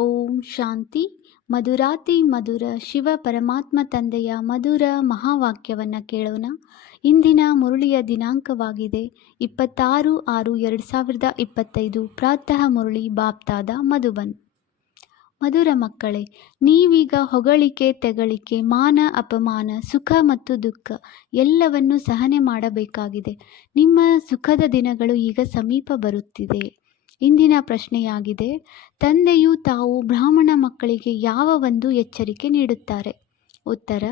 ಓಂ ಶಾಂತಿ. ಮಧುರಾತಿ ಮಧುರ ಶಿವ ಪರಮಾತ್ಮ ತಂದೆಯ ಮಧುರ ಮಹಾವಾಕ್ಯವನ್ನು ಕೇಳೋಣ. ಇಂದಿನ ಮುರಳಿಯ ದಿನಾಂಕವಾಗಿದೆ 26/6/2025. ಪ್ರಾತಃ ಮುರಳಿ ಬಾಪ್ತಾದ ಮಧುಬನ್. ಮಧುರ ಮಕ್ಕಳೇ, ನೀವೀಗ ಹೊಗಳಿಕೆ ತೆಗಳಿಕೆ, ಮಾನ ಅಪಮಾನ, ಸುಖ ಮತ್ತು ದುಃಖ ಎಲ್ಲವನ್ನೂ ಸಹನೆ ಮಾಡಬೇಕಾಗಿದೆ. ನಿಮ್ಮ ಸುಖದ ದಿನಗಳು ಈಗ ಸಮೀಪ ಬರುತ್ತಿದೆ. ಇಂದಿನ ಪ್ರಶ್ನೆಯಾಗಿದೆ, ತಂದೆಯು ತಾವು ಬ್ರಾಹ್ಮಣ ಮಕ್ಕಳಿಗೆ ಯಾವ ಒಂದು ಎಚ್ಚರಿಕೆ ನೀಡುತ್ತಾರೆ? ಉತ್ತರ: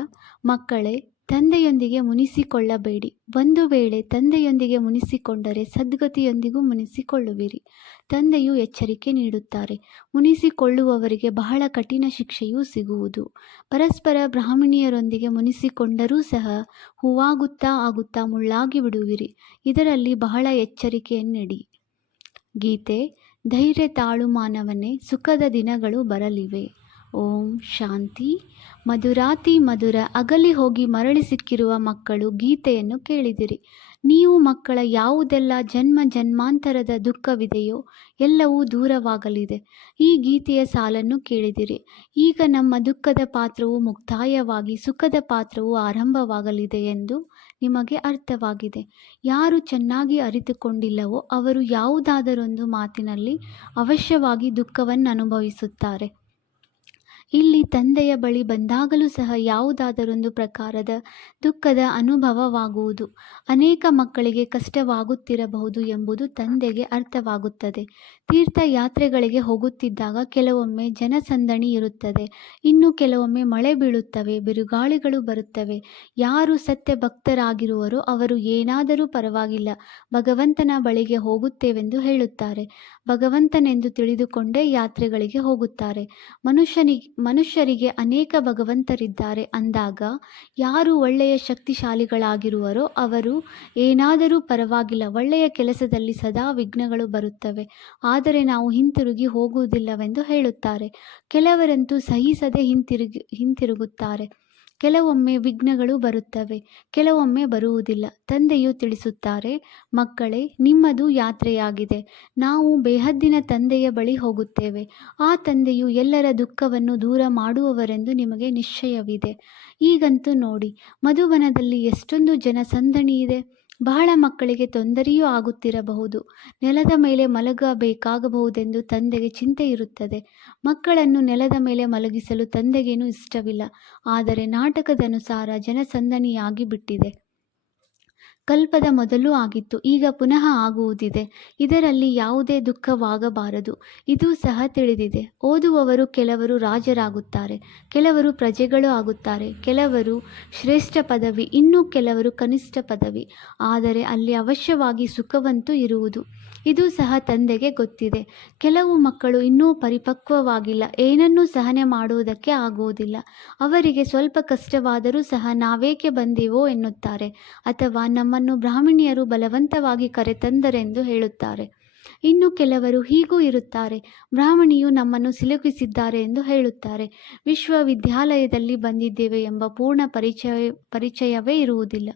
ಮಕ್ಕಳೇ, ತಂದೆಯೊಂದಿಗೆ ಮುನಿಸಿಕೊಳ್ಳಬೇಡಿ. ಒಂದು ವೇಳೆ ತಂದೆಯೊಂದಿಗೆ ಮುನಿಸಿಕೊಂಡರೆ ಸದ್ಗತಿಯೊಂದಿಗೂ ಮುನಿಸಿಕೊಳ್ಳುವಿರಿ. ತಂದೆಯು ಎಚ್ಚರಿಕೆ ನೀಡುತ್ತಾರೆ, ಮುನಿಸಿಕೊಳ್ಳುವವರಿಗೆ ಬಹಳ ಕಠಿಣ ಶಿಕ್ಷೆಯೂ ಸಿಗುವುದು. ಪರಸ್ಪರ ಬ್ರಾಹ್ಮಣಿಯರೊಂದಿಗೆ ಮುನಿಸಿಕೊಂಡರೂ ಸಹ ಹೂವಾಗುತ್ತಾ ಆಗುತ್ತಾ ಮುಳ್ಳಾಗಿ ಬಿಡುವಿರಿ. ಇದರಲ್ಲಿ ಬಹಳ ಎಚ್ಚರಿಕೆಯನ್ನಿಡಿ. ಗೀತೆ. ಧೈರ್ಯ ತಾಳು ಮಾನವನೇ, ಸುಖದ ದಿನಗಳು ಬರಲಿವೆ. ಓಂ ಶಾಂತಿ. ಮಧುರಾತಿ ಮಧುರ ಅಗಲಿ ಹೋಗಿ ಮರಳಿ ಸಿಕ್ಕಿರುವ ಮಕ್ಕಳು, ಗೀತೆಯನ್ನು ಕೇಳಿದಿರಿ. ನೀವು ಮಕ್ಕಳ ಯಾವುದೆಲ್ಲ ಜನ್ಮ ಜನ್ಮಾಂತರದ ದುಃಖವಿದೆಯೋ ಎಲ್ಲವೂ ದೂರವಾಗಲಿದೆ. ಈ ಗೀತೆಯ ಸಾಲನ್ನು ಕೇಳಿದಿರಿ. ಈಗ ನಮ್ಮ ದುಃಖದ ಪಾತ್ರವು ಮುಕ್ತಾಯವಾಗಿ ಸುಖದ ಪಾತ್ರವು ಆರಂಭವಾಗಲಿದೆ ಎಂದು ನಿಮಗೆ ಅರ್ಥವಾಗಿದೆ. ಯಾರು ಚೆನ್ನಾಗಿ ಅರಿತುಕೊಂಡಿಲ್ಲವೋ ಅವರು ಯಾವುದಾದರೊಂದು ಮಾತಿನಲ್ಲಿ ಅವಶ್ಯವಾಗಿ ದುಃಖವನ್ನು ಅನುಭವಿಸುತ್ತಾರೆ. ಇಲ್ಲಿ ತಂದೆಯ ಬಳಿ ಬಂದಾಗಲೂ ಸಹ ಯಾವುದಾದರೊಂದು ಪ್ರಕಾರದ ದುಃಖದ ಅನುಭವವಾಗುವುದು. ಅನೇಕ ಮಕ್ಕಳಿಗೆ ಕಷ್ಟವಾಗುತ್ತಿರಬಹುದು ಎಂಬುದು ತಂದೆಗೆ ಅರ್ಥವಾಗುತ್ತದೆ. ತೀರ್ಥಯಾತ್ರೆಗಳಿಗೆ ಹೋಗುತ್ತಿದ್ದಾಗ ಕೆಲವೊಮ್ಮೆ ಜನಸಂದಣಿ ಇರುತ್ತದೆ, ಇನ್ನು ಕೆಲವೊಮ್ಮೆ ಮಳೆ ಬೀಳುತ್ತವೆ, ಬಿರುಗಾಳಿಗಳು ಬರುತ್ತವೆ. ಯಾರು ಸತ್ಯ ಭಕ್ತರಾಗಿರುವರೋ ಅವರು ಏನಾದರೂ ಪರವಾಗಿಲ್ಲ, ಭಗವಂತನ ಬಳಿಗೆ ಹೋಗುತ್ತೇವೆಂದು ಹೇಳುತ್ತಾರೆ. ಭಗವಂತನೆಂದು ತಿಳಿದುಕೊಂಡೇ ಯಾತ್ರೆಗಳಿಗೆ ಹೋಗುತ್ತಾರೆ. ಮನುಷ್ಯರಿಗೆ ಅನೇಕ ಭಗವಂತರಿದ್ದಾರೆ ಅಂದಾಗ ಯಾರು ಒಳ್ಳೆಯ ಶಕ್ತಿಶಾಲಿಗಳಾಗಿರುವರೋ ಅವರು ಏನಾದರೂ ಪರವಾಗಿಲ್ಲ, ಒಳ್ಳೆಯ ಕೆಲಸದಲ್ಲಿ ಸದಾ ವಿಘ್ನಗಳು ಬರುತ್ತವೆ, ಆದರೆ ನಾವು ಹಿಂತಿರುಗಿ ಹೋಗುವುದಿಲ್ಲವೆಂದು ಹೇಳುತ್ತಾರೆ. ಕೆಲವರಂತೂ ಸಹಿಸದೆ ಹಿಂತಿರುಗುತ್ತಾರೆ. ಕೆಲವೊಮ್ಮೆ ವಿಘ್ನಗಳು ಬರುತ್ತವೆ, ಕೆಲವೊಮ್ಮೆ ಬರುವುದಿಲ್ಲ. ತಂದೆಯು ತಿಳಿಸುತ್ತಾರೆ, ಮಕ್ಕಳೇ, ನಿಮ್ಮದು ಯಾತ್ರೆಯಾಗಿದೆ. ನಾವು ಬೇಹದ್ದಿನ ತಂದೆಯ ಬಳಿ ಹೋಗುತ್ತೇವೆ. ಆ ತಂದೆಯು ಎಲ್ಲರ ದುಃಖವನ್ನು ದೂರ ಮಾಡುವವರೆಂದು ನಿಮಗೆ ನಿಶ್ಚಯವಿದೆ. ಈಗಂತೂ ನೋಡಿ, ಮಧುಬನದಲ್ಲಿ ಎಷ್ಟೊಂದು ಜನಸಂದಣಿ ಇದೆ. ಬಹಳ ಮಕ್ಕಳಿಗೆ ತೊಂದರೆಯೂ ಆಗುತ್ತಿರಬಹುದು. ನೆಲದ ಮೇಲೆ ಮಲಗಬೇಕಾಗಬಹುದೆಂದು ತಂದೆಗೆ ಚಿಂತೆ ಇರುತ್ತದೆ. ಮಕ್ಕಳನ್ನು ನೆಲದ ಮೇಲೆ ಮಲಗಿಸಲು ತಂದೆಗೇನೂ ಇಷ್ಟವಿಲ್ಲ. ಆದರೆ ನಾಟಕದನುಸಾರ ಜನಸಂದಣಿಯಾಗಿ ಬಿಟ್ಟಿದೆ. ಕಲ್ಪದ ಮೊದಲು ಆಗಿತ್ತು, ಈಗ ಪುನಃ ಆಗುವುದಿದೆ. ಇದರಲ್ಲಿ ಯಾವುದೇ ದುಃಖವಾಗಬಾರದು. ಇದು ಸಹ ತಿಳಿದಿದೆ. ಓದುವವರು ಕೆಲವರು ರಾಜರಾಗುತ್ತಾರೆ, ಕೆಲವರು ಪ್ರಜೆಗಳು ಆಗುತ್ತಾರೆ, ಕೆಲವರು ಶ್ರೇಷ್ಠ ಪದವಿ, ಇನ್ನೂ ಕೆಲವರು ಕನಿಷ್ಠ ಪದವಿ. ಆದರೆ ಅಲ್ಲಿ ಅವಶ್ಯವಾಗಿ ಸುಖವಂತೂ ಇರುವುದು. ಇದು ಸಹ ತಂದೆಗೆ ಗೊತ್ತಿದೆ. ಕೆಲವು ಮಕ್ಕಳು ಇನ್ನೂ ಪರಿಪಕ್ವವಾಗಿಲ್ಲ, ಏನನ್ನೂ ಸಹನೆ ಮಾಡುವುದಕ್ಕೆ ಆಗುವುದಿಲ್ಲ. ಅವರಿಗೆ ಸ್ವಲ್ಪ ಕಷ್ಟವಾದರೂ ಸಹ ನಾವೇಕೆ ಬಂದೆವೋ ಎನ್ನುತ್ತಾರೆ, ಅಥವಾ ನಮ್ಮನ್ನು ಬ್ರಾಹ್ಮಣಿಯರು ಬಲವಂತವಾಗಿ ಕರೆತಂದರೆಂದು ಹೇಳುತ್ತಾರೆ. ಇನ್ನು ಕೆಲವರು ಹೀಗೂ ಇರುತ್ತಾರೆ, ಬ್ರಾಹ್ಮಣಿಯು ನಮ್ಮನ್ನು ಸಿಲುಕಿಸಿದ್ದಾರೆ ಎಂದು ಹೇಳುತ್ತಾರೆ. ವಿಶ್ವವಿದ್ಯಾಲಯದಲ್ಲಿ ಬಂದಿದ್ದೇವೆ ಎಂಬ ಪೂರ್ಣ ಪರಿಚಯವೇ ಇರುವುದಿಲ್ಲ.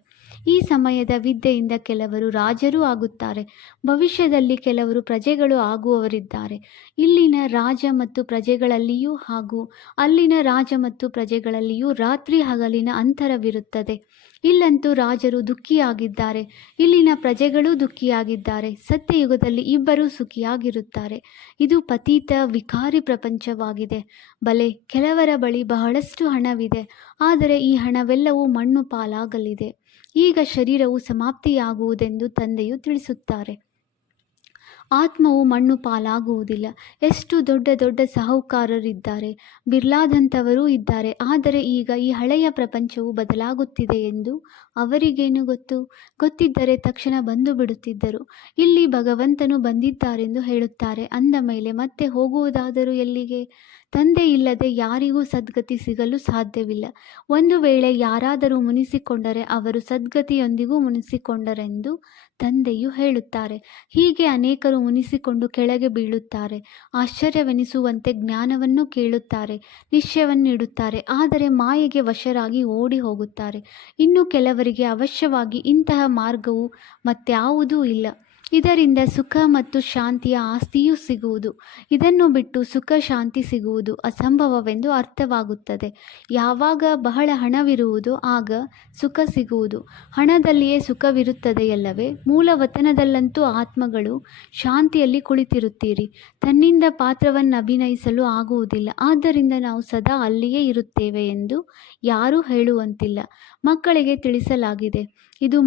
ಈ ಸಮಯದ ವಿದ್ಯೆಯಿಂದ ಕೆಲವರು ರಾಜರೂ ಆಗುತ್ತಾರೆ. ಭವಿಷ್ಯದಲ್ಲಿ ಕೆಲವರು ಪ್ರಜೆಗಳು ಆಗುವವರಿದ್ದಾರೆ. ಇಲ್ಲಿನ ರಾಜ ಮತ್ತು ಪ್ರಜೆಗಳಲ್ಲಿಯೂ ಹಾಗೂ ಅಲ್ಲಿನ ರಾಜ ಮತ್ತು ಪ್ರಜೆಗಳಲ್ಲಿಯೂ ರಾತ್ರಿ ಹಗಲಿನ ಅಂತರವಿರುತ್ತದೆ. ಇಲ್ಲಂತೂ ರಾಜರು ದುಃಖಿಯಾಗಿದ್ದಾರೆ, ಇಲ್ಲಿನ ಪ್ರಜೆಗಳೂ ದುಃಖಿಯಾಗಿದ್ದಾರೆ. ಸತ್ಯಯುಗದಲ್ಲಿ ಇಬ್ಬರೂ ಸುಖಿಯಾಗಿರುತ್ತಾರೆ. ಇದು ಪತೀತ ವಿಕಾರಿ ಪ್ರಪಂಚವಾಗಿದೆ. ಬಲೆ, ಕೆಲವರ ಬಳಿ ಬಹಳಷ್ಟು ಹಣವಿದೆ, ಆದರೆ ಈ ಹಣವೆಲ್ಲವೂ ಮಣ್ಣು ಪಾಲಾಗಲಿದೆ. ಈಗ ಶರೀರವು ಸಮಾಪ್ತಿಯಾಗುವುದೆಂದು ತಂದೆಯು ತಿಳಿಸುತ್ತಾರೆ. ಆತ್ಮವು ಮಣ್ಣು ಪಾಲಾಗುವುದಿಲ್ಲ. ಎಷ್ಟು ದೊಡ್ಡ ದೊಡ್ಡ ಸಾಹುಕಾರರಿದ್ದಾರೆ, ಬಿರ್ಲಾದಂಥವರೂ ಇದ್ದಾರೆ. ಆದರೆ ಈಗ ಈ ಹಳೆಯ ಪ್ರಪಂಚವು ಬದಲಾಗುತ್ತಿದೆ ಎಂದು ಅವರಿಗೇನು ಗೊತ್ತು? ಗೊತ್ತಿದ್ದರೆ ತಕ್ಷಣ ಬಂದು ಬಿಡುತ್ತಿದ್ದರು. ಇಲ್ಲಿ ಭಗವಂತನು ಬಂದಿದ್ದಾರೆಂದು ಹೇಳುತ್ತಾರೆ. ಅಂದ ಮೇಲೆ ಮತ್ತೆ ಹೋಗುವುದಾದರೂ ಎಲ್ಲಿಗೆ? ತಂದೆ ಇಲ್ಲದೆ ಯಾರಿಗೂ ಸದ್ಗತಿ ಸಿಗಲು ಸಾಧ್ಯವಿಲ್ಲ. ಒಂದು ವೇಳೆ ಯಾರಾದರೂ ಮುನಿಸಿಕೊಂಡರೆ ಅವರು ಸದ್ಗತಿಯೊಂದಿಗೂ ಮುನಿಸಿಕೊಂಡರೆಂದು ತಂದೆಯು ಹೇಳುತ್ತಾರೆ. ಹೀಗೆ ಅನೇಕರು ಮುನಿಸಿಕೊಂಡು ಕೆಳಗೆ ಬೀಳುತ್ತಾರೆ. ಆಶ್ಚರ್ಯವೆನಿಸುವಂತೆ ಜ್ಞಾನವನ್ನು ಕೇಳುತ್ತಾರೆ, ನಿಶ್ಚಯವನ್ನಿಡುತ್ತಾರೆ, ಆದರೆ ಮಾಯೆಗೆ ವಶರಾಗಿ ಓಡಿ ಹೋಗುತ್ತಾರೆ. ಇನ್ನು ಕೆಲವರಿಗೆ ಅವಶ್ಯವಾಗಿ ಇಂತಹ ಮಾರ್ಗವು ಮತ್ಯಾವುದೂ ಇಲ್ಲ. ಇದರಿಂದ ಸುಖ ಮತ್ತು ಶಾಂತಿಯ ಆಸ್ತಿಯೂ ಸಿಗುವುದು. ಇದನ್ನು ಬಿಟ್ಟು ಸುಖ ಶಾಂತಿ ಸಿಗುವುದು ಅಸಂಭವವೆಂದು ಅರ್ಥವಾಗುತ್ತದೆ. ಯಾವಾಗ ಬಹಳ ಹಣವಿರುವುದೋ ಆಗ ಸುಖ ಸಿಗುವುದು. ಹಣದಲ್ಲಿಯೇ ಸುಖವಿರುತ್ತದೆಯಲ್ಲವೇ? ಮೂಲವತನದಲ್ಲಂತೂ ಆತ್ಮಗಳು ಶಾಂತಿಯಲ್ಲಿ ಕುಳಿತಿರುತ್ತೀರಿ. ತನ್ನಿಂದ ಪಾತ್ರವನ್ನು ಅಭಿನಯಿಸಲು ಆಗುವುದಿಲ್ಲ. ಆದ್ದರಿಂದ ನಾವು ಸದಾ ಅಲ್ಲಿಯೇ ಇರುತ್ತೇವೆ ಎಂದು ಯಾರೂ ಹೇಳುವಂತಿಲ್ಲ. ಮಕ್ಕಳಿಗೆ ತಿಳಿಸಲಾಗಿದೆ, ಇದು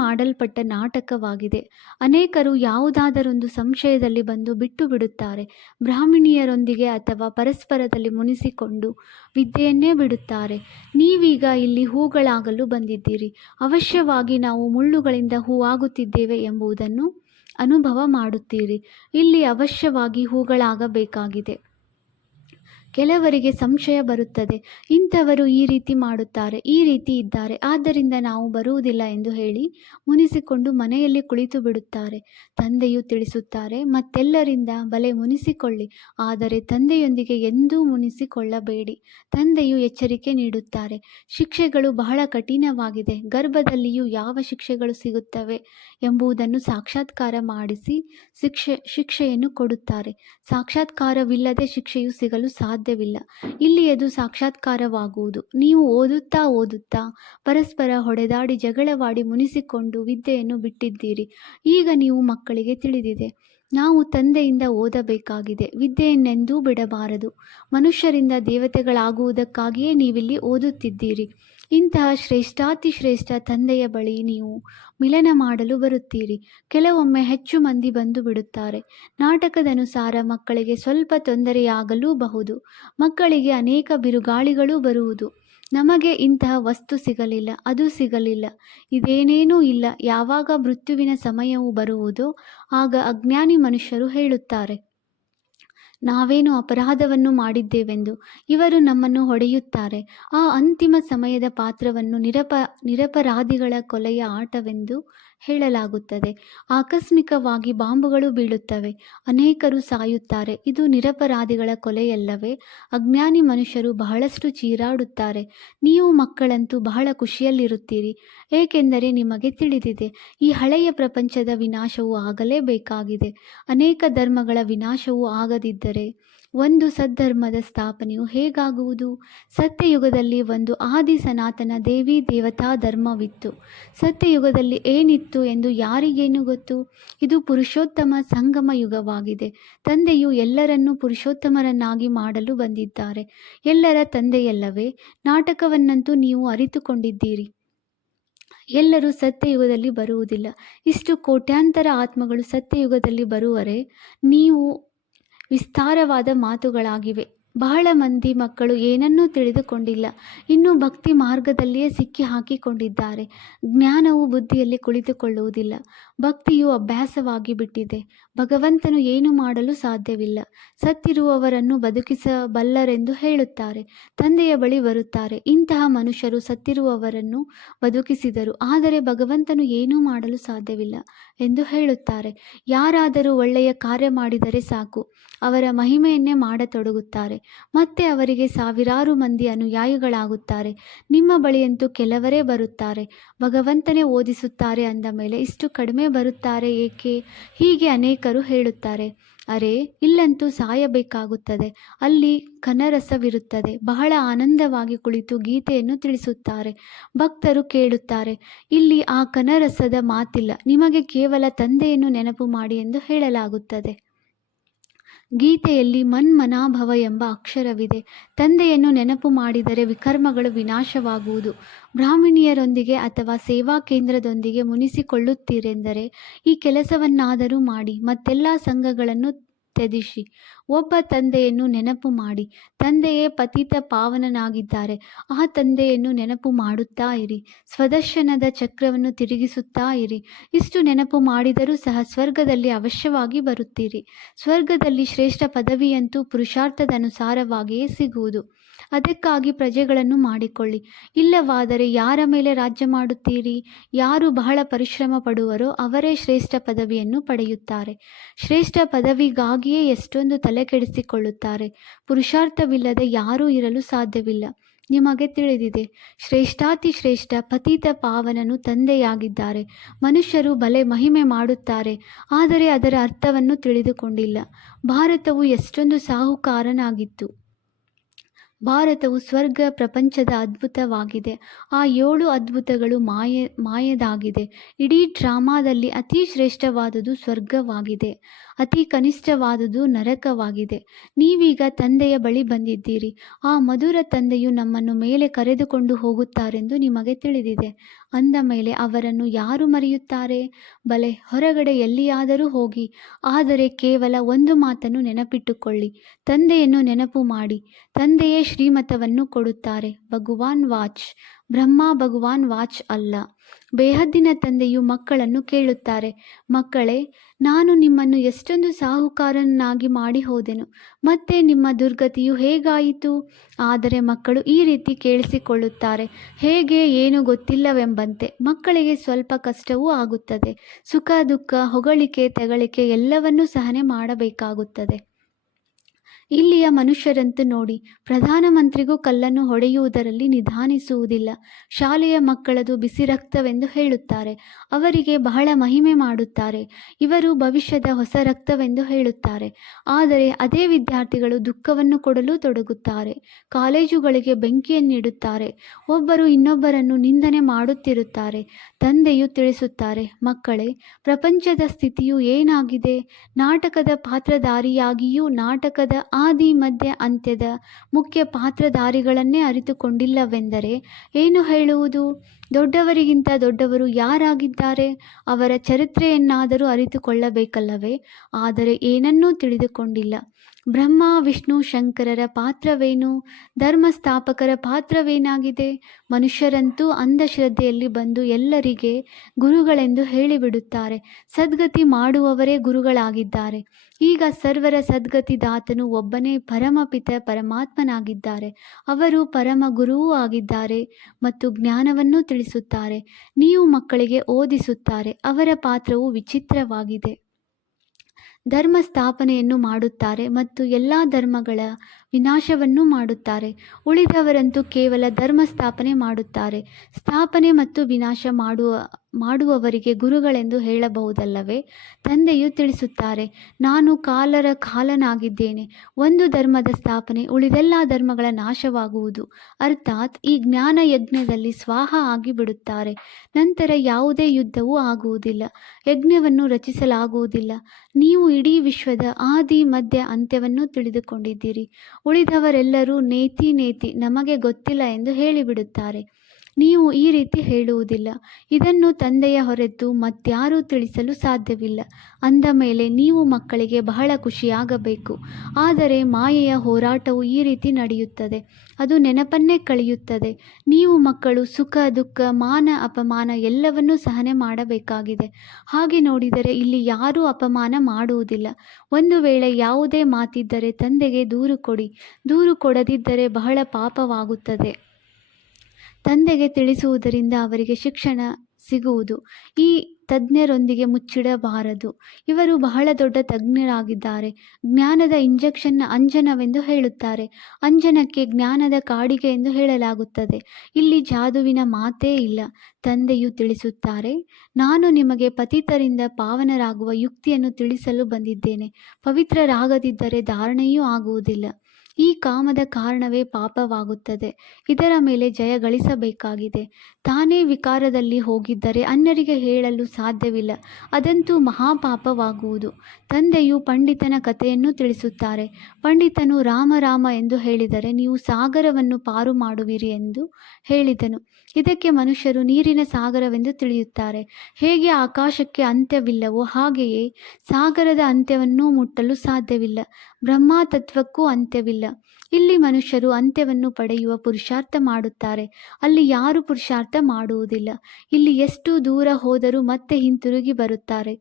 ಮಾಡಲ್ಪಟ್ಟ ನಾಟಕವಾಗಿದೆ. ಅನೇಕರು ಯಾವುದಾದರೊಂದು ಸಂಶಯದಲ್ಲಿ ಬಂದು ಬಿಟ್ಟು ಬಿಡುತ್ತಾರೆ. ಬ್ರಾಹ್ಮಣಿಯರೊಂದಿಗೆ ಅಥವಾ ಪರಸ್ಪರದಲ್ಲಿ ಮುನಿಸಿಕೊಂಡು ವಿದ್ಯೆಯನ್ನೇ ಬಿಡುತ್ತಾರೆ. ನೀವೀಗ ಇಲ್ಲಿ ಹೂಗಳಾಗಲು ಬಂದಿದ್ದೀರಿ. ಅವಶ್ಯವಾಗಿ ನಾವು ಮುಳ್ಳುಗಳಿಂದ ಹೂವಾಗುತ್ತಿದ್ದೇವೆ ಎಂಬುದನ್ನು ಅನುಭವ ಮಾಡುತ್ತೀರಿ. ಇಲ್ಲಿ ಅವಶ್ಯವಾಗಿ ಹೂಗಳಾಗಬೇಕಾಗಿದೆ. ಕೆಲವರಿಗೆ ಸಂಶಯ ಬರುತ್ತದೆ, ಇಂಥವರು ಈ ರೀತಿ ಮಾಡುತ್ತಾರೆ, ಈ ರೀತಿ ಇದ್ದಾರೆ, ಆದ್ದರಿಂದ ನಾವು ಬರುವುದಿಲ್ಲ ಎಂದು ಹೇಳಿ ಮುನಿಸಿಕೊಂಡು ಮನೆಯಲ್ಲಿ ಕುಳಿತು ಬಿಡುತ್ತಾರೆ. ತಂದೆಯು ತಿಳಿಸುತ್ತಾರೆ, ಮತ್ತೆಲ್ಲರಿಂದ ಬಲೆ ಮುನಿಸಿಕೊಳ್ಳಿ, ಆದರೆ ತಂದೆಯೊಂದಿಗೆ ಎಂದೂ ಮುನಿಸಿಕೊಳ್ಳಬೇಡಿ. ತಂದೆಯು ಎಚ್ಚರಿಕೆ ನೀಡುತ್ತಾರೆ, ಶಿಕ್ಷೆಗಳು ಬಹಳ ಕಠಿಣವಾಗಿದೆ. ಗರ್ಭದಲ್ಲಿಯೂ ಯಾವ ಶಿಕ್ಷೆಗಳು ಸಿಗುತ್ತವೆ ಎಂಬುದನ್ನು ಸಾಕ್ಷಾತ್ಕಾರ ಮಾಡಿಸಿ ಶಿಕ್ಷೆಯನ್ನು ಕೊಡುತ್ತಾರೆ. ಸಾಕ್ಷಾತ್ಕಾರವಿಲ್ಲದೆ ಶಿಕ್ಷೆಯು ಸಿಗಲು ಸಾಧ್ಯವಿಲ್ಲ. ಇಲ್ಲಿ ಅದು ಸಾಕ್ಷಾತ್ಕಾರವಾಗುವುದು. ನೀವು ಓದುತ್ತಾ ಪರಸ್ಪರ ಹೊಡೆದಾಡಿ ಜಗಳವಾಡಿ ಮುನಿಸಿಕೊಂಡು ವಿದ್ಯೆಯನ್ನು ಬಿಟ್ಟಿದ್ದೀರಿ. ಈಗ ನೀವು ಮಕ್ಕಳಿಗೆ ತಿಳಿದಿದೆ, ನಾವು ತಂದೆಯಿಂದ ಓದಬೇಕಾಗಿದೆ. ವಿದ್ಯೆಯನ್ನೆಂದೂ ಬಿಡಬಾರದು. ಮನುಷ್ಯರಿಂದ ದೇವತೆಗಳಾಗುವುದಕ್ಕಾಗಿಯೇ ನೀವಿಲ್ಲಿ ಓದುತ್ತಿದ್ದೀರಿ. ಇಂತಹ ಶ್ರೇಷ್ಠಾತಿಶ್ರೇಷ್ಠ ತಂದೆಯ ಬಳಿ ನೀವು ಮಿಲನ ಮಾಡಲು ಬರುತ್ತೀರಿ. ಕೆಲವೊಮ್ಮೆ ಹೆಚ್ಚು ಮಂದಿ ಬಂದು ಬಿಡುತ್ತಾರೆ. ನಾಟಕದನುಸಾರ ಮಕ್ಕಳಿಗೆ ಸ್ವಲ್ಪ ತೊಂದರೆಯಾಗಲೂಬಹುದು. ಮಕ್ಕಳಿಗೆ ಅನೇಕ ಬಿರುಗಾಳಿಗಳೂ ಬರುವುದು. ನಮಗೆ ಇಂತಹ ವಸ್ತು ಸಿಗಲಿಲ್ಲ, ಅದು ಸಿಗಲಿಲ್ಲ, ಇದೇನೇನೂ ಇಲ್ಲ. ಯಾವಾಗ ಮೃತ್ಯುವಿನ ಸಮಯವು ಬರುವುದೋ ಆಗ ಅಜ್ಞಾನಿ ಮನುಷ್ಯರು ಹೇಳುತ್ತಾರೆ, ನಾವೇನು ಅಪರಾಧವನ್ನು ಮಾಡಿದ್ದೇವೆಂದು. ಇವರು ನಮ್ಮನ್ನು ಹೊಡೆಯುತ್ತಾರೆ. ಆ ಅಂತಿಮ ಸಮಯದ ಪಾತ್ರವನ್ನು ನಿರಪರಾಧಿಗಳ ಕೊಲೆಯ ಆಟವೆಂದು ಹೇಳಲಾಗುತ್ತದೆ. ಆಕಸ್ಮಿಕವಾಗಿ ಬಾಂಬುಗಳು ಬೀಳುತ್ತವೆ, ಅನೇಕರು ಸಾಯುತ್ತಾರೆ. ಇದು ನಿರಪರಾಧಿಗಳ ಕೊಲೆಯಲ್ಲವೇ? ಅಜ್ಞಾನಿ ಮನುಷ್ಯರು ಬಹಳಷ್ಟು ಚೀರಾಡುತ್ತಾರೆ. ನೀವು ಮಕ್ಕಳಂತೂ ಬಹಳ ಖುಷಿಯಲ್ಲಿರುತ್ತೀರಿ, ಏಕೆಂದರೆ ನಿಮಗೆ ತಿಳಿದಿದೆ, ಈ ಹಳೆಯ ಪ್ರಪಂಚದ ವಿನಾಶವು ಆಗಲೇಬೇಕಾಗಿದೆ. ಅನೇಕ ಧರ್ಮಗಳ ವಿನಾಶವೂ ಆಗದಿದ್ದರೆ ಒಂದು ಸದ್ಧರ್ಮದ ಸ್ಥಾಪನೆಯು ಹೇಗಾಗುವುದು? ಸತ್ಯಯುಗದಲ್ಲಿ ಒಂದು ಆದಿ ಸನಾತನ ದೇವಿ ದೇವತಾ ಧರ್ಮವಿತ್ತು. ಸತ್ಯಯುಗದಲ್ಲಿ ಏನಿತ್ತು ಎಂದು ಯಾರಿಗೇನು ಗೊತ್ತು? ಇದು ಪುರುಷೋತ್ತಮ ಸಂಗಮ ಯುಗವಾಗಿದೆ. ತಂದೆಯು ಎಲ್ಲರನ್ನೂ ಪುರುಷೋತ್ತಮರನ್ನಾಗಿ ಮಾಡಲು ಬಂದಿದ್ದಾರೆ. ಎಲ್ಲರ ತಂದೆಯಲ್ಲವೇ? ನಾಟಕವನ್ನಂತೂ ನೀವು ಅರಿತುಕೊಂಡಿದ್ದೀರಿ. ಎಲ್ಲರೂ ಸತ್ಯಯುಗದಲ್ಲಿ ಬರುವುದಿಲ್ಲ. ಇಷ್ಟು ಕೋಟ್ಯಾಂತರ ಆತ್ಮಗಳು ಸತ್ಯಯುಗದಲ್ಲಿ ಬರುವರೆ ನೀವು ವಿಸ್ತಾರವಾದ ಮಾತುಗಳಾಗಿವೆ. ಬಹಳ ಮಂದಿ ಮಕ್ಕಳು ಏನನ್ನೂ ತಿಳಿದುಕೊಂಡಿಲ್ಲ, ಇನ್ನೂ ಭಕ್ತಿ ಮಾರ್ಗದಲ್ಲಿಯೇ ಸಿಕ್ಕಿ ಹಾಕಿಕೊಂಡಿದ್ದಾರೆ. ಜ್ಞಾನವು ಬುದ್ಧಿಯಲ್ಲಿ ಕುಳಿತುಕೊಳ್ಳುವುದಿಲ್ಲ. ಭಕ್ತಿಯು ಅಭ್ಯಾಸವಾಗಿ ಬಿಟ್ಟಿದೆ. ಭಗವಂತನು ಏನು ಮಾಡಲು ಸಾಧ್ಯವಿಲ್ಲ. ಸತ್ತಿರುವವರನ್ನು ಬದುಕಿಸಬಲ್ಲರೆಂದು ಹೇಳುತ್ತಾರೆ. ತಂದೆಯ ಬಳಿ ಬರುತ್ತಾರೆ, ಇಂತಹ ಮನುಷ್ಯರು ಸತ್ತಿರುವವರನ್ನು ಬದುಕಿಸಿದರು, ಆದರೆ ಭಗವಂತನು ಏನೂ ಮಾಡಲು ಸಾಧ್ಯವಿಲ್ಲ ಎಂದು ಹೇಳುತ್ತಾರೆ. ಯಾರಾದರೂ ಒಳ್ಳೆಯ ಕಾರ್ಯ ಮಾಡಿದರೆ ಸಾಕು, ಅವರ ಮಹಿಮೆಯನ್ನೇ ಮಾಡತೊಡಗುತ್ತಾರೆ. ಮತ್ತೆ ಅವರಿಗೆ ಸಾವಿರಾರು ಮಂದಿ ಅನುಯಾಯಿಗಳಾಗುತ್ತಾರೆ. ನಿಮ್ಮ ಬಳಿಯಂತೂ ಕೆಲವರೇ ಬರುತ್ತಾರೆ. ಭಗವಂತನೇ ಓದಿಸುತ್ತಾರೆ ಅಂದ ಮೇಲೆ ಇಷ್ಟು ಕಡಿಮೆ ಬರುತ್ತಾರೆ ಏಕೆ? ಹೀಗೆ ಅನೇಕರು ಹೇಳುತ್ತಾರೆ. ಅರೆ, ಇಲ್ಲಂತೂ ಸಾಯಬೇಕಾಗುತ್ತದೆ, ಅಲ್ಲಿ ಕನರಸವಿರುತ್ತದೆ. ಬಹಳ ಆನಂದವಾಗಿ ಕುಳಿತು ಗೀತೆಯನ್ನು ತಿಳಿಸುತ್ತಾರೆ. ಭಕ್ತರು ಕೇಳುತ್ತಾರೆ, ಇಲ್ಲಿ ಆ ಕನರಸದ ಮಾತಿಲ್ಲ, ನಿಮಗೆ ಕೇವಲ ತಂದೆಯನ್ನು ನೆನಪು ಮಾಡಿ ಎಂದು ಹೇಳಲಾಗುತ್ತದೆ. ಗೀತೆಯಲ್ಲಿ ಮನ್ಮನಾಭವ ಎಂಬ ಅಕ್ಷರವಿದೆ. ತಂದೆಯನ್ನು ನೆನಪು ಮಾಡಿದರೆ ವಿಕರ್ಮಗಳು ವಿನಾಶವಾಗುವುದು. ಬ್ರಾಹ್ಮಣಿಯರೊಂದಿಗೆ ಅಥವಾ ಸೇವಾ ಕೇಂದ್ರದೊಂದಿಗೆ ಮುನಿಸಿಕೊಳ್ಳುತ್ತೀರೆಂದರೆ ಈ ಕೆಲಸವನ್ನಾದರೂ ಮಾಡಿ. ಮತ್ತೆಲ್ಲ ಸಂಘಗಳನ್ನು ತ್ಯಜಿಸಿ ಒಬ್ಬ ತಂದೆಯನ್ನು ನೆನಪು ಮಾಡಿ. ತಂದೆಯೇ ಪತಿತ ಪಾವನನಾಗಿದ್ದಾರೆ. ಆ ತಂದೆಯನ್ನು ನೆನಪು ಮಾಡುತ್ತಾ ಇರಿ. ಸ್ವದರ್ಶನದ ಚಕ್ರವನ್ನು ತಿರುಗಿಸುತ್ತಾ ಇರಿ. ಇಷ್ಟು ನೆನಪು ಮಾಡಿದರೂ ಸಹ ಸ್ವರ್ಗದಲ್ಲಿ ಅವಶ್ಯವಾಗಿ ಬರುತ್ತೀರಿ. ಸ್ವರ್ಗದಲ್ಲಿ ಶ್ರೇಷ್ಠ ಪದವಿಯಂತೂ ಪುರುಷಾರ್ಥದ ಅನುಸಾರವಾಗಿಯೇ ಸಿಗುವುದು. ಅದಕ್ಕಾಗಿ ಪ್ರಜೆಗಳನ್ನು ಮಾಡಿಕೊಳ್ಳಿ. ಇಲ್ಲವಾದರೆ ಯಾರ ಮೇಲೆ ರಾಜ್ಯ ಮಾಡುತ್ತೀರಿ? ಯಾರು ಬಹಳ ಪರಿಶ್ರಮ ಪಡುವರೋ ಅವರೇ ಶ್ರೇಷ್ಠ ಪದವಿಯನ್ನು ಪಡೆಯುತ್ತಾರೆ. ಶ್ರೇಷ್ಠ ಪದವಿಗಾಗಿಯೇ ಎಷ್ಟೊಂದು ತಲೆ ಕೆಡಿಸಿಕೊಳ್ಳುತ್ತಾರೆ. ಪುರುಷಾರ್ಥವಿಲ್ಲದೆ ಯಾರೂ ಇರಲು ಸಾಧ್ಯವಿಲ್ಲ. ನಿಮಗೆ ತಿಳಿದಿದೆ. ಶ್ರೇಷ್ಠಾತಿ ಶ್ರೇಷ್ಠ ಪತಿತ ಪಾವನನು ತಂದೆಯಾಗಿದ್ದಾರೆ. ಮನುಷ್ಯರು ಬಲೆ ಮಹಿಮೆ ಮಾಡುತ್ತಾರೆ, ಆದರೆ ಅದರ ಅರ್ಥವನ್ನು ತಿಳಿದುಕೊಂಡಿಲ್ಲ. ಭಾರತವು ಎಷ್ಟೊಂದು ಸಾಹುಕಾರನಾಗಿತ್ತು. ಭಾರತವು ಸ್ವರ್ಗ ಪ್ರಪಂಚದ ಅದ್ಭುತವಾಗಿದೆ. ಆ 7 ಅದ್ಭುತಗಳು ಮಾಯದಾಗಿದೆ. ಇಡೀ ಡ್ರಾಮಾದಲ್ಲಿ ಅತಿ ಶ್ರೇಷ್ಠವಾದುದು ಸ್ವರ್ಗವಾಗಿದೆ, ಅತಿ ಕನಿಷ್ಠವಾದುದು ನರಕವಾಗಿದೆ. ನೀವೀಗ ತಂದೆಯ ಬಳಿ ಬಂದಿದ್ದೀರಿ. ಆ ಮಧುರ ತಂದೆಯು ನಮ್ಮನ್ನು ಮೇಲೆ ಕರೆದುಕೊಂಡು ಹೋಗುತ್ತಾರೆಂದು ನಿಮಗೆ ತಿಳಿದಿದೆ. ಅಂದ ಮೇಲೆ ಅವರನ್ನು ಯಾರು ಮರೆಯುತ್ತಾರೆ? ಬಲೆ, ಹೊರಗಡೆ ಎಲ್ಲಿಯಾದರೂ ಹೋಗಿ, ಆದರೆ ಕೇವಲ ಒಂದು ಮಾತನ್ನು ನೆನಪಿಟ್ಟುಕೊಳ್ಳಿ, ತಂದೆಯನ್ನು ನೆನಪು ಮಾಡಿ. ತಂದೆಯೇ ಶ್ರೀಮತವನ್ನು ಕೊಡುತ್ತಾರೆ. ಭಗವಾನ್ ವಾಚ್, ಬ್ರಹ್ಮ ಭಗವಾನ್ ವಾಚ್ ಅಲ್ಲ. ಬೇಹದ್ದಿನ ತಂದೆಯು ಮಕ್ಕಳನ್ನು ಕೇಳುತ್ತಾರೆ, ಮಕ್ಕಳೇ, ನಾನು ನಿಮ್ಮನ್ನು ಎಷ್ಟೊಂದು ಸಾಹುಕಾರನಾಗಿ ಮಾಡಿ ಹೋದೆನು, ಮತ್ತೆ ನಿಮ್ಮ ದುರ್ಗತಿಯು ಹೇಗಾಯಿತು? ಆದರೆ ಮಕ್ಕಳು ಈ ರೀತಿ ಕೇಳಿಸಿಕೊಳ್ಳುತ್ತಾರೆ, ಹೇಗೆ, ಏನು ಗೊತ್ತಿಲ್ಲವೆಂಬಂತೆ. ಮಕ್ಕಳಿಗೆ ಸ್ವಲ್ಪ ಕಷ್ಟವೂ ಆಗುತ್ತದೆ. ಸುಖ ದುಃಖ, ಹೊಗಳಿಕೆ ತೆಗಳಿಕೆ ಎಲ್ಲವನ್ನೂ ಸಹನೆ ಮಾಡಬೇಕಾಗುತ್ತದೆ. ಇಲ್ಲಿಯ ಮನುಷ್ಯರಂತೂ ನೋಡಿ, ಪ್ರಧಾನಮಂತ್ರಿಗೂ ಕಲ್ಲನ್ನು ಹೊಡೆಯುವುದರಲ್ಲಿ ನಿಧಾನಿಸುವುದಿಲ್ಲ. ಶಾಲೆಯ ಮಕ್ಕಳದು ಬಿಸಿ ರಕ್ತವೆಂದು ಹೇಳುತ್ತಾರೆ. ಅವರಿಗೆ ಬಹಳ ಮಹಿಮೆ ಮಾಡುತ್ತಾರೆ. ಇವರು ಭವಿಷ್ಯದ ಹೊಸ ರಕ್ತವೆಂದು ಹೇಳುತ್ತಾರೆ. ಆದರೆ ಅದೇ ವಿದ್ಯಾರ್ಥಿಗಳು ದುಃಖವನ್ನು ಕೊಡಲು ತೊಡಗುತ್ತಾರೆ. ಕಾಲೇಜುಗಳಿಗೆ ಬೆಂಕಿಯನ್ನಿಡುತ್ತಾರೆ. ಒಬ್ಬರು ಇನ್ನೊಬ್ಬರನ್ನು ನಿಂದನೆ ಮಾಡುತ್ತಿರುತ್ತಾರೆ. ತಂದೆಯು ತಿಳಿಸುತ್ತಾರೆ, ಮಕ್ಕಳೇ, ಪ್ರಪಂಚದ ಸ್ಥಿತಿಯು ಏನಾಗಿದೆ? ನಾಟಕದ ಪಾತ್ರಧಾರಿಯಾಗಿಯೂ ನಾಟಕದ ಆದಿ ಮಧ್ಯ ಅಂತ್ಯದ ಮುಖ್ಯ ಪಾತ್ರಧಾರಿಗಳನ್ನೇ ಅರಿತುಕೊಂಡಿಲ್ಲವೆಂದರೆ ಏನು ಹೇಳುವುದು? ದೊಡ್ಡವರಿಗಿಂತ ದೊಡ್ಡವರು ಯಾರಾಗಿದ್ದಾರೆ? ಅವರ ಚರಿತ್ರೆಯನ್ನಾದರೂ ಅರಿತುಕೊಳ್ಳಬೇಕಲ್ಲವೇ? ಆದರೆ ಏನನ್ನೂ ತಿಳಿದುಕೊಂಡಿಲ್ಲ. ಬ್ರಹ್ಮ ವಿಷ್ಣು ಶಂಕರರ ಪಾತ್ರವೇನು? ಧರ್ಮಸ್ಥಾಪಕರ ಪಾತ್ರವೇನಾಗಿದೆ? ಮನುಷ್ಯರಂತೂ ಅಂಧಶ್ರದ್ಧೆಯಲ್ಲಿ ಬಂದು ಎಲ್ಲರಿಗೆ ಗುರುಗಳೆಂದು ಹೇಳಿಬಿಡುತ್ತಾರೆ. ಸದ್ಗತಿ ಮಾಡುವವರೇ ಗುರುಗಳಾಗಿದ್ದಾರೆ. ಈಗ ಸರ್ವರ ಸದ್ಗತಿದಾತನು ಒಬ್ಬನೇ ಪರಮಪಿತ ಪರಮಾತ್ಮನಾಗಿದ್ದಾರೆ. ಅವರು ಪರಮ ಗುರುವೂ ಆಗಿದ್ದಾರೆ ಮತ್ತು ಜ್ಞಾನವನ್ನೂ ತಿಳಿಸುತ್ತಾರೆ. ನೀವು ಮಕ್ಕಳಿಗೆ ಓದಿಸುತ್ತಾರೆ. ಅವರ ಪಾತ್ರವು ವಿಚಿತ್ರವಾಗಿದೆ. ಧರ್ಮ ಸ್ಥಾಪನೆಯನ್ನು ಮಾಡುತ್ತಾರೆ ಮತ್ತು ಎಲ್ಲ ಧರ್ಮಗಳ ವಿನಾಶವನ್ನೂ ಮಾಡುತ್ತಾರೆ. ಉಳಿದವರಂತೂ ಕೇವಲ ಧರ್ಮ ಸ್ಥಾಪನೆ ಮಾಡುತ್ತಾರೆ. ಸ್ಥಾಪನೆ ಮತ್ತು ವಿನಾಶ ಮಾಡುವವರಿಗೆ ಗುರುಗಳೆಂದು ಹೇಳಬಹುದಲ್ಲವೇ? ತಂದೆಯು ತಿಳಿಸುತ್ತಾರೆ, ನಾನು ಕಾಲರ ಕಾಲನಾಗಿದ್ದೇನೆ. ಒಂದು ಧರ್ಮದ ಸ್ಥಾಪನೆ, ಉಳಿದೆಲ್ಲ ಧರ್ಮಗಳ ನಾಶವಾಗುವುದು. ಅರ್ಥಾತ್ ಈ ಜ್ಞಾನ ಯಜ್ಞದಲ್ಲಿ ಸ್ವಾಹ ಆಗಿಬಿಡುತ್ತಾರೆ. ನಂತರ ಯಾವುದೇ ಯುದ್ಧವೂ ಆಗುವುದಿಲ್ಲ, ಯಜ್ಞವನ್ನು ರಚಿಸಲಾಗುವುದಿಲ್ಲ. ನೀವು ಇಡೀ ವಿಶ್ವದ ಆದಿ ಮಧ್ಯ ಅಂತ್ಯವನ್ನು ತಿಳಿದುಕೊಂಡಿದ್ದೀರಿ. ಉಳಿದವರೆಲ್ಲರೂ ನೇತಿ ನೇತಿ, ನಮಗೆ ಗೊತ್ತಿಲ್ಲ ಎಂದು ಹೇಳಿಬಿಡುತ್ತಾರೆ. ನೀವು ಈ ರೀತಿ ಹೇಳುವುದಿಲ್ಲ. ಇದನ್ನು ತಂದೆಯ ಹೊರತು ಮತ್ಯಾರೂ ತಿಳಿಸಲು ಸಾಧ್ಯವಿಲ್ಲ. ಅಂದ ಮೇಲೆ ನೀವು ಮಕ್ಕಳಿಗೆ ಬಹಳ ಖುಷಿಯಾಗಬೇಕು. ಆದರೆ ಮಾಯೆಯ ಹೋರಾಟವು ಈ ರೀತಿ ನಡೆಯುತ್ತದೆ. ಅದು ನೆನಪನ್ನೇ ಕಳೆಯುತ್ತದೆ. ನೀವು ಮಕ್ಕಳು ಸುಖ ದುಃಖ ಮಾನ ಅಪಮಾನ ಎಲ್ಲವನ್ನೂ ಸಹನೆ ಮಾಡಬೇಕಾಗಿದೆ. ಹಾಗೆ ನೋಡಿದರೆ ಇಲ್ಲಿ ಯಾರೂ ಅಪಮಾನ ಮಾಡುವುದಿಲ್ಲ. ಒಂದು ವೇಳೆ ಯಾವುದೇ ಮಾತಿದ್ದರೆ ತಂದೆಗೆ ದೂರು ಕೊಡಿ. ದೂರು ಕೊಡದಿದ್ದರೆ ಬಹಳ ಪಾಪವಾಗುತ್ತದೆ. ತಂದೆಗೆ ತಿಳಿಸುವುದರಿಂದ ಅವರಿಗೆ ಶಿಕ್ಷಣ ಸಿಗುವುದು. ಈ ತಜ್ಞರೊಂದಿಗೆ ಮುಚ್ಚಿಡಬಾರದು. ಇವರು ಬಹಳ ದೊಡ್ಡ ತಜ್ಞರಾಗಿದ್ದಾರೆ. ಜ್ಞಾನದ ಇಂಜೆಕ್ಷನ್ ಅಂಜನವೆಂದು ಹೇಳುತ್ತಾರೆ. ಅಂಜನಕ್ಕೆ ಜ್ಞಾನದ ಕಾಡಿಗೆ ಎಂದು ಹೇಳಲಾಗುತ್ತದೆ. ಇಲ್ಲಿ ಜಾದುವಿನ ಮಾತೇ ಇಲ್ಲ. ತಂದೆಯು ತಿಳಿಸುತ್ತಾರೆ, ನಾನು ನಿಮಗೆ ಪತಿತರಿಂದ ಪಾವನರಾಗುವ ಯುಕ್ತಿಯನ್ನು ತಿಳಿಸಲು ಬಂದಿದ್ದೇನೆ. ಪವಿತ್ರರಾಗದಿದ್ದರೆ ಧಾರಣೆಯೂ ಆಗುವುದಿಲ್ಲ. ಈ ಕಾಮದ ಕಾರಣವೇ ಪಾಪವಾಗುತ್ತದೆ. ಇದರ ಮೇಲೆ ಜಯ ಗಳಿಸಬೇಕಾಗಿದೆ. ತಾನೇ ವಿಕಾರದಲ್ಲಿ ಹೋಗಿದ್ದರೆ ಅನ್ಯರಿಗೆ ಹೇಳಲು ಸಾಧ್ಯವಿಲ್ಲ. ಅದಂತೂ ಮಹಾಪಾಪವಾಗುವುದು. ತಂದೆಯು ಪಂಡಿತನ ಕಥೆಯನ್ನು ತಿಳಿಸುತ್ತಾರೆ. ಪಂಡಿತನು ರಾಮ ರಾಮ ಎಂದು ಹೇಳಿದರೆ ನೀವು ಸಾಗರವನ್ನು ಪಾರು ಮಾಡುವಿರಿ ಎಂದು ಹೇಳಿದನು. ಇದಕ್ಕೆ ಮನುಷ್ಯರು ನೀರಿನ ಸಾಗರವೆಂದು ತಿಳಿಯುತ್ತಾರೆ. ಹೇಗೆ ಆಕಾಶಕ್ಕೆ ಅಂತ್ಯವಿಲ್ಲವೋ ಹಾಗೆಯೇ ಸಾಗರದ ಅಂತ್ಯವನ್ನೂ ಮುಟ್ಟಲು ಸಾಧ್ಯವಿಲ್ಲ. ಬ್ರಹ್ಮ ತತ್ವಕ್ಕೂ ಅಂತ್ಯವಿಲ್ಲ. ಇಲ್ಲಿ ಮನುಷ್ಯರು ಅಂತ್ಯವನ್ನು ಪಡೆಯುವ ಪುರುಷಾರ್ಥ ಮಾಡುತ್ತಾರೆ. ಅಲ್ಲಿ ಯಾರೂ ಪುರುಷಾರ್ಥ ಮಾಡುವುದಿಲ್ಲ. ಇಲ್ಲಿ ಎಷ್ಟು ದೂರ ಹೋದರೂ ಮತ್ತೆ ಹಿಂತಿರುಗಿ ಬರುತ್ತಾರೆ.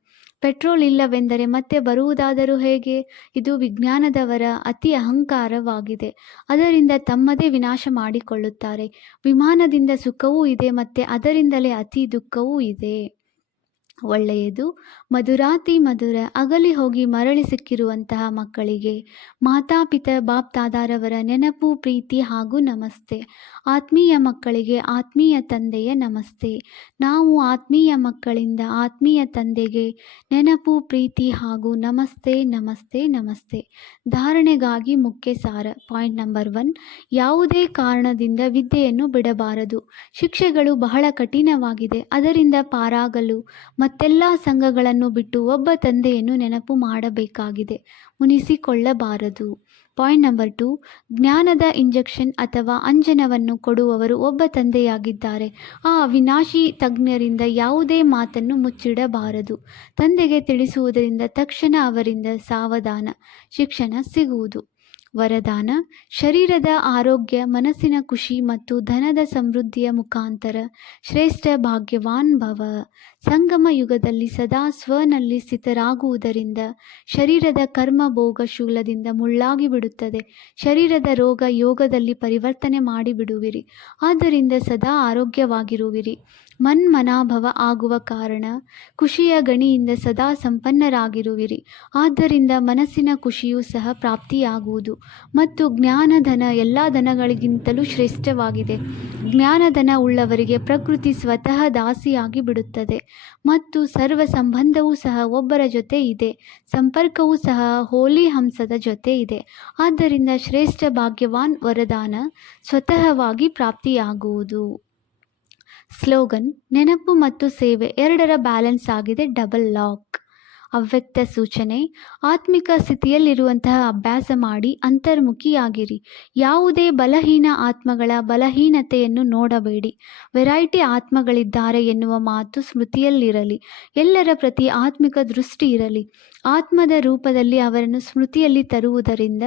ಪೆಟ್ರೋಲ್ ಇಲ್ಲವೆಂದರೆ ಮತ್ತೆ ಬರುವುದಾದರೂ ಹೇಗೆ? ಇದು ವಿಜ್ಞಾನದವರ ಅತಿ ಅಹಂಕಾರವಾಗಿದೆ. ಅದರಿಂದ ತಮ್ಮದೇ ವಿನಾಶ ಮಾಡಿಕೊಳ್ಳುತ್ತಾರೆ. ವಿಮಾನದಿಂದ ಸುಖವೂ ಇದೆ, ಮತ್ತೆ ಅದರಿಂದಲೇ ಅತಿ ದುಃಖವೂ ಇದೆ. ಒಳ್ಳೆಯದು. ಮಧುರಾತಿ ಮಧುರ ಅಗಲಿ ಹೋಗಿ ಮರಳಿ ಸಿಕ್ಕಿರುವಂತಹ ಮಕ್ಕಳಿಗೆ ಮಾತಾಪಿತ ಬಾಪ್ದಾದಾರವರ ನೆನಪು, ಪ್ರೀತಿ ಹಾಗೂ ನಮಸ್ತೆ. ಆತ್ಮೀಯ ಮಕ್ಕಳಿಗೆ ಆತ್ಮೀಯ ತಂದೆಯ ನಮಸ್ತೆ. ನಾವು ಆತ್ಮೀಯ ಮಕ್ಕಳಿಂದ ಆತ್ಮೀಯ ತಂದೆಗೆ ನೆನಪು, ಪ್ರೀತಿ ಹಾಗೂ ನಮಸ್ತೆ ನಮಸ್ತೆ ನಮಸ್ತೆ. ಧಾರಣೆಗಾಗಿ ಮುಖ್ಯ ಸಾರ. ಪಾಯಿಂಟ್ ನಂಬರ್ 1, ಯಾವುದೇ ಕಾರಣದಿಂದ ವಿದ್ಯೆಯನ್ನು ಬಿಡಬಾರದು. ಶಿಕ್ಷೆಗಳು ಬಹಳ ಕಠಿಣವಾಗಿದೆ. ಅದರಿಂದ ಪಾರಾಗಲು ಮತ್ತೆಲ್ಲ ಸಂಘಗಳನ್ನು ಬಿಟ್ಟು ಒಬ್ಬ ತಂದೆಯನ್ನು ನೆನಪು ಮಾಡಬೇಕಾಗಿದೆ, ಮುನಿಸಿಕೊಳ್ಳಬಾರದು. ಪಾಯಿಂಟ್ ನಂಬರ್ 2, ಜ್ಞಾನದ ಇಂಜೆಕ್ಷನ್ ಅಥವಾ ಅಂಜನವನ್ನು ಕೊಡುವವರು ಒಬ್ಬ ತಂದೆಯಾಗಿದ್ದಾರೆ. ಆ ಅವಿನಾಶಿ ತಜ್ಞರಿಂದ ಯಾವುದೇ ಮಾತನ್ನು ಮುಚ್ಚಿಡಬಾರದು. ತಂದೆಗೆ ತಿಳಿಸುವುದರಿಂದ ತಕ್ಷಣ ಅವರಿಂದ ಸಾವಧಾನ ಶಿಕ್ಷಣ ಸಿಗುವುದು. ವರದಾನ: ಶರೀರದ ಆರೋಗ್ಯ, ಮನಸ್ಸಿನ ಖುಷಿ ಮತ್ತು ಧನದ ಸಮೃದ್ಧಿಯ ಮುಖಾಂತರ ಶ್ರೇಷ್ಠ ಭಾಗ್ಯವಾನ್ ಭವ. ಸಂಗಮ ಯುಗದಲ್ಲಿ ಸದಾ ಸ್ವನಲ್ಲಿ ಸ್ಥಿತರಾಗುವುದರಿಂದ ಶರೀರದ ಕರ್ಮ ಭೋಗ ಶೂಲದಿಂದ ಮುಳ್ಳಾಗಿ ಬಿಡುತ್ತದೆ. ಶರೀರದ ರೋಗ ಯೋಗದಲ್ಲಿ ಪರಿವರ್ತನೆ ಮಾಡಿಬಿಡುವಿರಿ. ಆದ್ದರಿಂದ ಸದಾ ಆರೋಗ್ಯವಾಗಿರುವಿರಿ. ಮನ್ಮನಾಭವ ಆಗುವ ಕಾರಣ ಖುಷಿಯ ಗಣಿಯಿಂದ ಸದಾ ಸಂಪನ್ನರಾಗಿರುವಿರಿ. ಆದ್ದರಿಂದ ಮನಸ್ಸಿನ ಖುಷಿಯೂ ಸಹ ಪ್ರಾಪ್ತಿಯಾಗುವುದು. ಮತ್ತು ಜ್ಞಾನಧನ ಎಲ್ಲ ಧನಗಳಿಗಿಂತಲೂ ಶ್ರೇಷ್ಠವಾಗಿದೆ. ಜ್ಞಾನಧನ ಉಳ್ಳವರಿಗೆ ಪ್ರಕೃತಿ ಸ್ವತಃ ದಾಸಿಯಾಗಿ ಬಿಡುತ್ತದೆ ಮತ್ತು ಸರ್ವ ಸಂಬಂಧವೂ ಸಹ ಒಬ್ಬರ ಜೊತೆ ಇದೆ. ಸಂಪರ್ಕವೂ ಸಹ ಹೋಲಿ ಹಂಸದ ಜೊತೆ ಇದೆ. ಆದ್ದರಿಂದ ಶ್ರೇಷ್ಠ ಭಾಗ್ಯವಾನ್ ವರದಾನ ಸ್ವತಃವಾಗಿ ಪ್ರಾಪ್ತಿಯಾಗುವುದು. ಸ್ಲೋಗನ್: ನೆನಪು ಮತ್ತು ಸೇವೆ ಎರಡರ ಬ್ಯಾಲೆನ್ಸ್ ಆಗಿದೆ ಡಬಲ್ ಲಾಕ್. ಅವ್ಯಕ್ತ ಸೂಚನೆ: ಆತ್ಮಿಕ ಸ್ಥಿತಿಯಲ್ಲಿರುವಂತಹ ಅಭ್ಯಾಸ ಮಾಡಿ ಅಂತರ್ಮುಖಿಯಾಗಿರಿ. ಯಾವುದೇ ಬಲಹೀನ ಆತ್ಮಗಳ ಬಲಹೀನತೆಯನ್ನು ನೋಡಬೇಡಿ. ವೆರೈಟಿ ಆತ್ಮಗಳಿದ್ದಾರೆ ಎನ್ನುವ ಮಾತು ಸ್ಮೃತಿಯಲ್ಲಿರಲಿ. ಎಲ್ಲರ ಪ್ರತಿ ಆತ್ಮಿಕ ದೃಷ್ಟಿ ಇರಲಿ. ಆತ್ಮದ ರೂಪದಲ್ಲಿ ಅವರನ್ನು ಸ್ಮೃತಿಯಲ್ಲಿ ತರುವುದರಿಂದ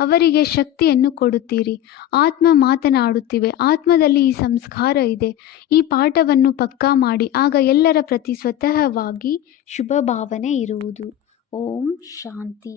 ಅವರಿಗೆ ಶಕ್ತಿಯನ್ನು ಕೊಡುತ್ತೀರಿ. ಆತ್ಮ ಮಾತನಾಡುತ್ತಿವೆ. ಆತ್ಮದಲ್ಲಿ ಈ ಸಂಸ್ಕಾರ ಇದೆ. ಈ ಪಾಠವನ್ನು ಪಕ್ಕಾ ಮಾಡಿ. ಆಗ ಎಲ್ಲರ ಪ್ರತಿ ಸ್ವತಃವಾಗಿ ಶುಭ ಭಾವನೆ ಇರುವುದು. ಓಂ ಶಾಂತಿ.